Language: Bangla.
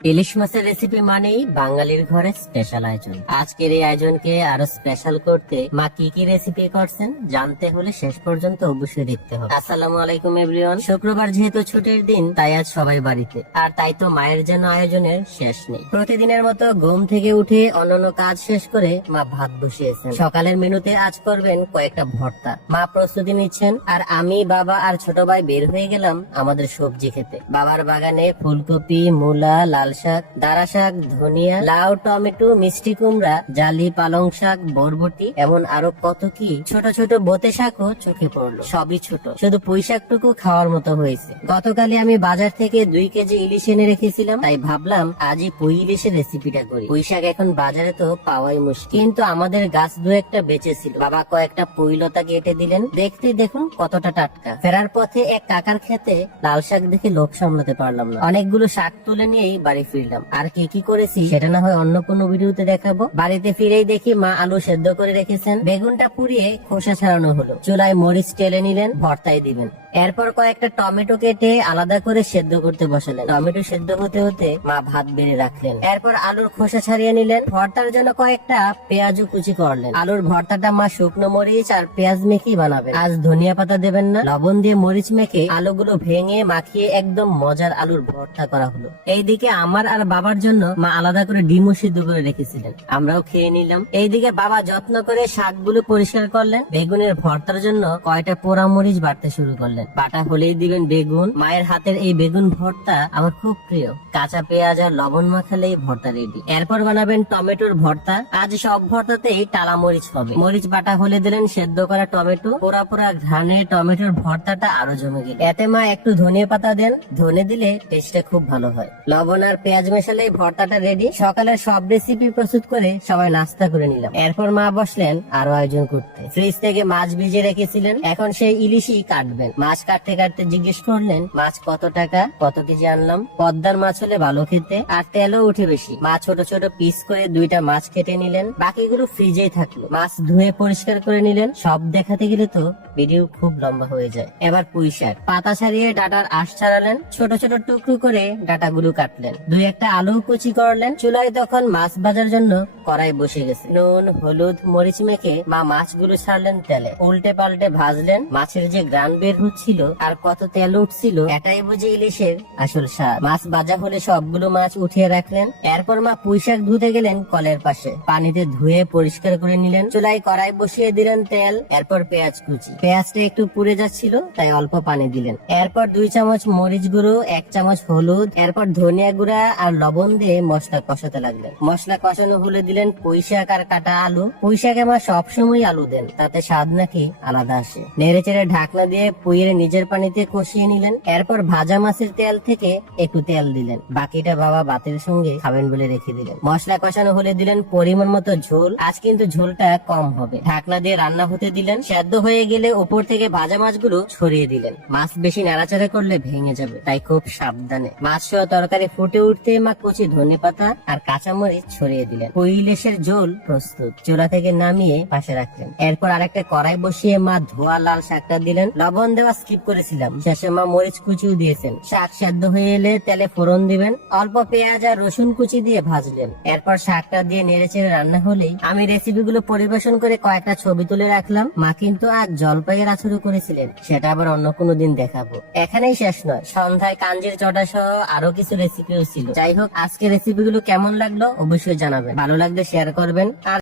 ইলিশ মাছের রেসিপি মানেই বাঙালির ঘরে স্পেশাল আয়োজন। আজকের এই আয়োজনকে আরো স্পেশাল করতে মা কি কি রেসিপি করছেন জানতে হলে শেষ পর্যন্ত অবশ্যই দেখতে হবে। আসসালামু আলাইকুম এভরিওয়ান। শুক্রবার যেহেতু ছুটির দিন তাই আজ সবাই বাড়িতে, আর তাই তো মায়ের যেন আয়োজনের শেষ নেই। প্রতিদিনের মতো ঘুম থেকে উঠে অন্যান্য কাজ শেষ করে মা ভাত বসিয়েছেন। সকালের মেনুতে আজ করবেন কয়েকটা ভর্তা। মা প্রস্তুতি নিচ্ছেন আর আমি, বাবা আর ছোট ভাই বের হয়ে গেলাম আমাদের সবজি খেতে। বাবার বাগানে ফুলকপি, মূলা, লাল শাক, দারা শাক, ধনিয়া, লাউ, টমেটো, মিষ্টি কুমড়া, জালি, পালং শাক, বরবটি, এমন আরো কত কি। ছোট ছোট বোতে শাকও চোখে পড়লো। সবই ছোট, শুধু পুঁই শাকটুকু খাওয়ার মতো হয়েছে। গতকালই আমি বাজার থেকে 2 কেজি ইলিশ এনে রেখেছিলাম, তাই ভাবলাম আজই পুঁই ইলিশের রেসিপিটা করি। পুঁই শাক এখন বাজারে তো পাওয়াই মুশকিল, কিন্তু আমাদের গাছ 2-1টা বেঁচে ছিল। বাবা কয়েকটা পুঁই লতা কেটে দিলেন। দেখতে দেখুন কতটা টাটকা। ফেরার পথে এক কাকার খেতে লাল শাক দেখে লোভ সামলাতে পারলাম না। অনেকগুলো শাক তুলে নিয়েই বাড়ি ফিরলাম। আর কি কি করেছি সেটা না হয় অন্য কোনো ভিডিওতে দেখাবো। বাড়িতে ফিরেই দেখি মা আলু সেদ্ধ করে রেখেছেন। বেগুনটা পুড়িয়ে খোসা ছাড়ানো হলো। চুলায় মরিচ টেলে নিলেন, ভর্তায় দিবেন। এরপর কয়েকটা টমেটো কেটে আলাদা করে সেদ্ধ করতে বসালেন। টমেটো সেদ্ধ হতে হতে মা ভাত বেড়ে রাখলেন। এরপর আলুর খোসা ছাড়িয়ে নিলেন। ভর্তার জন্য কয়েকটা পেঁয়াজও কুচি করলেন। আলুর ভর্তাটা মা শুকনো মরিচ আর পেঁয়াজ মেখেই বানাবেন। আজ ধনিয়া পাতা দেবেন না। লবণ দিয়ে মরিচ মেখে আলুগুলো ভেঙে মাখিয়ে একদম মজার আলুর ভর্তা করা হলো। এইদিকে আমার আর বাবার জন্য মা আলাদা করে ডিমও সিদ্ধ করে রেখেছিলেন। আমরাও খেয়ে নিলাম। এইদিকে বাবা যত্ন করে শাকগুলো পরিষ্কার করলেন। বেগুনের ভর্তার জন্য কয়টা পোড়া মরিচ বাটতে শুরু করলেন। বাটা হলেই দিবেন বেগুন। মায়ের হাতের এই বেগুন ভর্তা আমার খুব প্রিয়। কাঁচা পেঁয়াজ আর লবণ মাখালেই ভর্তা রেডি। এরপর বানাবেন টমেটোর ভর্তা। আজ সব ভর্তাতেই টালা মরিচ হবে। মরিচ বাটা হলে দিলেন সেদ্ধ করা টমেটো। পোড়া পোড়া ঘ্রাণে টমেটোর ভর্তাটা আরো জমে গেল। এতে মা একটু ধনিয়া পাতা দেন। ধনে দিলে টেস্টটা খুব ভালো হয়। লবণ আর পেঁয়াজ মেশালেই ভর্তাটা রেডি। সকালের সব রেসিপি প্রস্তুত করে সবাই নাস্তা করে নিলাম। এরপর মা বসলেন আরো আয়োজন করতে। ফ্রিজ থেকে মাছ ভিজিয়ে রেখেছিলেন। এখন সেই ইলিশই কাটবেন। মাছ কাটতে কাটতে জিজ্ঞেস করলেন, মাছ কত টাকা, কত কেজি আনলাম? পদ্মার মাছ হলে ভালো খেতে, আর তেলও উঠে বেশি। মা ছোট ছোট পিস করে 2টা মাছ কেটে নিলেন। বাকিগুলো ফ্রিজেই থাকলো। মাছ ধুয়ে পরিষ্কার করে নিলেন। সব দেখাতে গেলে তো ভিডিও খুব লম্বা হয়ে যায়। এবার পুঁই শাক পাতা ছাড়িয়ে ডাটার আঁশ ছাড়ালেন। ছোট ছোট টুকরো করে ডাটাগুলো কাটলেন। 2-1টা আলু কুচি করলেন। চুলায় তখন মাছ ভাজার জন্য কড়াই বসে গেছে। নুন, হলুদ, মরিচ মেখে মা মাছগুলো ছাড়লেন তেলে। উল্টে পাল্টে ভাজলেন। মাছের যে গ্রান বের হচ্ছিল আর কত তেল উঠছিল, এটাই বুঝে ইলিশের আসল স্বাদ। মাছ ভাজা হলে সবগুলো মাছ উঠিয়ে রাখলেন। এরপর মা পুঁই শাক ধুতে গেলেন কলের পাশে। পানিতে ধুয়ে পরিষ্কার করে নিলেন। চুলায় কড়াই বসিয়ে দিলেন তেল। এরপর পেঁয়াজ কুচি। পেঁয়াজটা একটু পুড়ে যাচ্ছিল, তাই অল্প পানি দিলেন। এরপর 2 চামচ মরিচ গুঁড়ো, 1 চামচ হলুদ, এরপর ধনিয়া গুঁড়া আর লবণ দিয়ে মশলা কষাতে লাগলেন। মশলা কষানো হলে দিলেন পুঁই শাক আর কাটা আলু। পুঁই শাকে মা সবসময় আলু দেন, তাতে স্বাদ নাকি আলাদা আসে। নেড়ে চেড়ে ঢাকনা দিয়ে পুইয়ের নিজের পানিতে কষিয়ে নিলেন। এরপর ভাজা মাছের তেল থেকে একটু তেল দিলেন। বাকিটা বাবা ভাতের সঙ্গে খাবেন বলে রেখে দিলেন। মশলা কষানো হলে দিলেন পরিমাণ মতো ঝোল। আজ কিন্তু ঝোলটা কম হবে। ঢাকনা দিয়ে রান্না হতে দিলেন। সেদ্ধ হয়ে গেলে উপর থেকে ভাজা মাছগুলো ছড়িয়ে দিলেন। মাছ বেশি নাড়াচাড়া করলে ভেঙে যাবে, তাই খুব সাবধানে। মাছ সহ তরকারি ফুটে উঠতে মা কুচি ধনেপাতা আর কাঁচামরিচ ছড়িয়ে দিলেন। পুঁই ইলিশের ঝোল প্রস্তুত। চুলা থেকে নামিয়ে পাশে রাখলেন। এরপর আরেকটা কড়াই বসিয়ে মা ধোয়া লাল শাকটা দিলেন। লবণ দেওয়া স্কিপ করেছিলাম। শেষে মা মরিচ কুচিও দিয়েছেন। শাক সেদ্ধ হয়ে এলে তেলে ফোড়ন দিবেন। অল্প পেঁয়াজ আর রসুন কুচি দিয়ে ভাজলেন। এরপর শাকটা দিয়ে নেড়েচেড়ে রান্না হলেই আমি রেসিপিগুলো পরিবেশন করে কয়েকটা ছবি তুলে রাখলাম। মা কিন্তু আজ জলপাইয়ের আছুরও করেছিলেন, সেটা আবার অন্য কোনো দিন দেখাবো। এখানেই শেষ নয়, সন্ধ্যায় কাঞ্জির চটা সহ আরো কিছু রেসিপিও ছিল। যাই হোক, আজকে রেসিপিগুলো কেমন লাগলো অবশ্যই জানাবেন। ভালো লাগলে শেয়ার করবেন। আর